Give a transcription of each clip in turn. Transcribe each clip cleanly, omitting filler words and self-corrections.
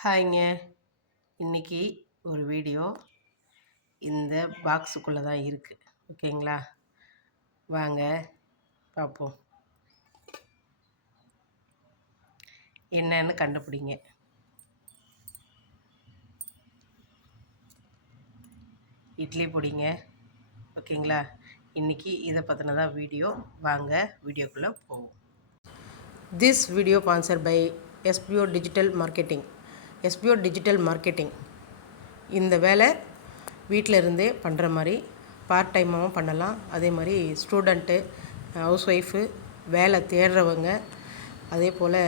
ஹாய்ங்க. இன்னைக்கு ஒரு வீடியோ இந்த பாக்ஸுக்குள்ளே தான் இருக்குது. ஓகேங்களா? வாங்க பார்ப்போம். என்னன்னு கண்டுபிடிங்க. இட்லி பொடிங்க. ஓகேங்களா? இன்னைக்கு இதை பற்றினதான் வீடியோ. வாங்க வீடியோக்குள்ளே போவோம். This video sponsored by SBO digital marketing. SBO digital marketing இந்த வேலை வீட்டில் இருந்தே பண்ணுற மாதிரி பார்ட் டைமாகவும் பண்ணலாம். அதே மாதிரி ஸ்டூடெண்ட்டு, ஹவுஸ் ஒய்ஃபு, வேலை தேடுறவங்க, அதே போல்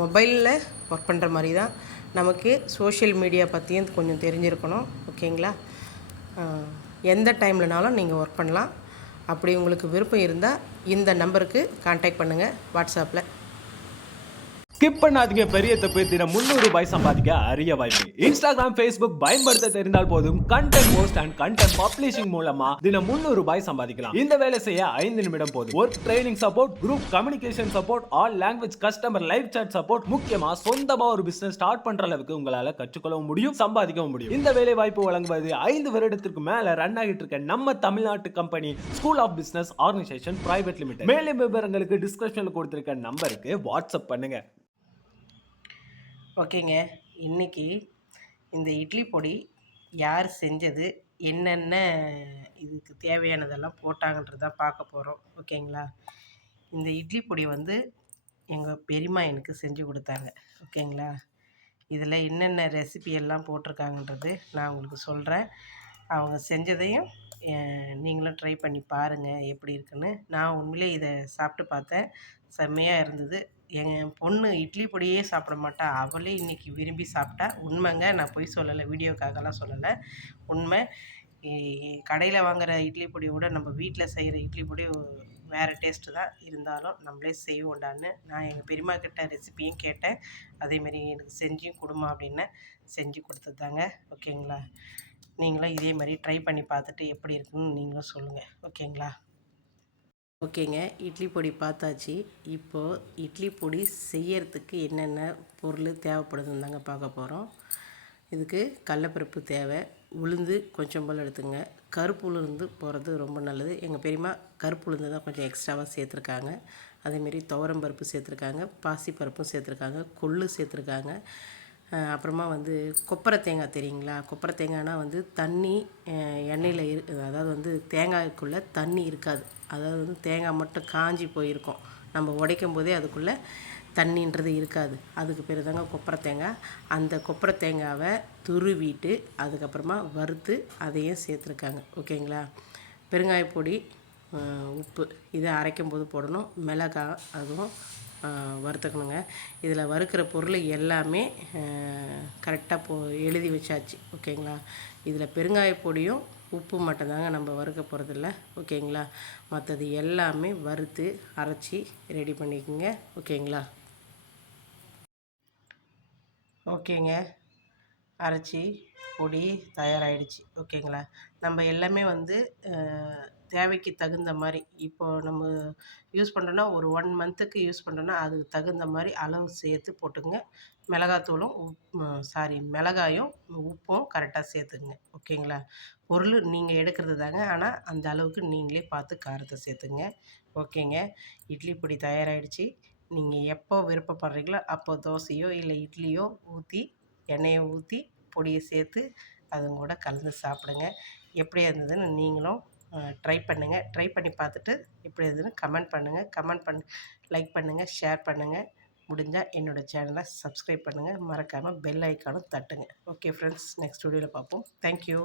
மொபைலில் ஒர்க் பண்ணுற மாதிரி தான். நமக்கு சோஷியல் மீடியா பற்றியும் கொஞ்சம் தெரிஞ்சிருக்கணும். ஓகேங்களா? எந்த டைம்லனாலும் நீங்கள் ஒர்க் பண்ணலாம். அப்படி உங்களுக்கு விருப்பம் இருந்தால் இந்த நம்பருக்கு கான்டாக்ட் பண்ணுங்கள் வாட்ஸ்அப்பில். ஸ்கிப் பண்ணாதீங்க. பெரிய தப்பு. தினம் 300 ரூபாய் சம்பாதிக்க அரிய வாய்ப்பு. இன்ஸ்டாகிராம், ஃபேஸ்புக் பயன்படுத்த தெரிந்தால் போதும். Content post and content publishing மூலமா தினம் 300 ரூபாய் சம்பாதிக்கலாம். இந்த வேலை செய்ய 5 நிமிடம் போதும். Work training support, group communication support, all language customer live chat support, முக்கியமா சொந்தமா ஒரு பிசினஸ் ஸ்டார்ட் பண்ற அளவுக்கு உங்களால கற்றுக்கொள்ளவும் முடியும், சம்பாதிக்கவும் முடியும். இந்த வேலை வாய்ப்பு வழங்குவது 5 வருடத்திற்கு மேல ரன் ஆகிட்டு இருக்க நம்ம தமிழ்நாட்டு company school of business organisation private limited. மேலும் விவரங்களுக்கு டிஸ்கிரிப்ஷன்ல கொடுத்திருக்க நம்பருக்கு வாட்ஸ்அப் பண்ணுங்க. ஓகேங்க. இன்றைக்கி இந்த இட்லி பொடி யார் செஞ்சது, என்னென்ன இதுக்கு தேவையானதெல்லாம் போட்டாங்கன்றதான் பார்க்க போகிறோம். ஓகேங்களா? இந்த இட்லி பொடி வந்து எங்கள் பெரியம்மா எனக்கு செஞ்சு கொடுத்தாங்க. ஓகேங்களா? இதில் என்னென்ன ரெசிபி எல்லாம் போட்டிருக்காங்கன்றது நான் உங்களுக்கு சொல்கிறேன். அவங்க செஞ்சதையும் நீங்களும் ட்ரை பண்ணி பாருங்கள் எப்படி இருக்குன்னு. நான் உண்மையிலே இதை சாப்பிட்டு பார்த்தேன். செம்மையாக இருந்தது. என் பொண்ணு இட்லி பொடியே சாப்பிட மாட்டா. அவளே இன்றைக்கி விரும்பி சாப்பிட்டா. உண்மைங்க, நான் பொய் சொல்லலை, வீடியோக்காகலாம் சொல்லலை, உண்மை. கடையில் வாங்குகிற இட்லி பொடியை விட நம்ம வீட்டில் செய்கிற இட்லி பொடி வேறு டேஸ்ட்டு தான். இருந்தாலும் நம்மளே செய்வோண்டான்னு நான் எங்கள் பெரியம்மா கிட்ட ரெசிப்பியும் கேட்டேன். அதேமாரி எனக்கு செஞ்சும் கொடுமா அப்படின்னு செஞ்சு கொடுத்ததாங்க. ஓகேங்களா? நீங்களும் இதே மாதிரி ட்ரை பண்ணி பார்த்துட்டு எப்படி இருக்குன்னு நீங்களும் சொல்லுங்கள். ஓகேங்களா? ஓகேங்க. இட்லி பொடி பார்த்தாச்சு. இப்போது இட்லி பொடி செய்யறதுக்கு என்னென்ன பொருள் தேவைப்படுதுன்னு தாங்க பார்க்க போகிறோம். இதுக்கு கடலப்பருப்பு தேவை, உளுந்து கொஞ்சம் போல் எடுத்துங்க. கருப்பு உளுந்து போகிறது ரொம்ப நல்லது. எங்கள் பெரியம்மா கருப்பு உளுந்து தான் கொஞ்சம் எக்ஸ்ட்ராவாக சேர்த்துருக்காங்க. அதேமாரி துவரம்பருப்பு சேர்த்துருக்காங்க, பாசிப்பருப்பும் சேர்த்துருக்காங்க, கொள்ளு சேர்த்துருக்காங்க. அப்புறமா வந்து கொப்பரை தேங்காய் தெரியுங்களா? கொப்பரை தேங்காய்னா வந்து தண்ணி எண்ணெயில் அதாவது வந்து தேங்காய்க்குள்ளே தண்ணி இருக்காது. அதாவது வந்து தேங்காய் மட்டும் காஞ்சி போயிருக்கும். நம்ம உடைக்கும் போதே அதுக்குள்ளே தண்ணின்றது இருக்காது. அதுக்கு பேர் தாங்க கொப்பரை தேங்காய். அந்த கொப்பரை தேங்காவை துருவிட்டு அதுக்கப்புறமா வறுத்து அதையும் சேர்த்துருக்காங்க. ஓகேங்களா? பெருங்காயப்பொடி, உப்பு இதை அரைக்கும் போது போடணும். மிளகாய் அதுவும் வறுத்துக்கணுங்க. இதில் வறுக்கிற பொருள் எல்லாமே கரெக்டாக எழுதி வச்சாச்சு. ஓகேங்களா? இதில் பெருங்காயப்பொடியும் உப்பு மட்டும்தாங்க நம்ம வறுக்க போகிறதில்ல. ஓகேங்களா? மற்றது எல்லாமே வறுத்து அரைச்சி ரெடி பண்ணிக்கோங்க. ஓகேங்களா? ஓகேங்க. அரைச்சி பொடி தயாராகிடுச்சு. ஓகேங்களா? நம்ம எல்லாமே வந்து தேவைக்கு தகுந்த மாதிரி, இப்போது நம்ம யூஸ் பண்ணுறோன்னா ஒரு 1 மந்த்துக்கு யூஸ் பண்ணுறோன்னா அதுக்கு தகுந்த மாதிரி அளவு சேர்த்து போட்டுங்க. மிளகாத்தூளும் மிளகாயும் உப்பும் கரெக்டாக சேர்த்துக்குங்க. ஓகேங்களா? பொருள் நீங்கள் எடுக்கிறது தாங்க. ஆனால் அந்த அளவுக்கு நீங்களே பார்த்து காரத்தை சேர்த்துங்க. ஓகேங்க. இட்லி பொடி தயாராகிடுச்சு. நீங்கள் எப்போ விருப்பப்படுறீங்களோ அப்போ தோசையோ இல்லை இட்லியோ ஊற்றி எண்ணெயை ஊற்றி பொடியை சேர்த்து அதுவும் கூட கலந்து சாப்பிடுங்க. எப்படி இருந்ததுன்னு நீங்களும் ட்ரை பண்ணுங்கள். ட்ரை பண்ணி பார்த்துட்டு எப்படி இருந்ததுன்னு கமெண்ட் லைக் பண்ணுங்கள், ஷேர் பண்ணுங்கள். முடிஞ்சால் என்னோடய சேனலை சப்ஸ்கிரைப் பண்ணுங்கள். மறக்காமல் பெல் ஐக்கானும் தட்டுங்க. ஓகே ஃப்ரெண்ட்ஸ், நெக்ஸ்ட் வீடியோவில் பார்ப்போம். தேங்க்யூ.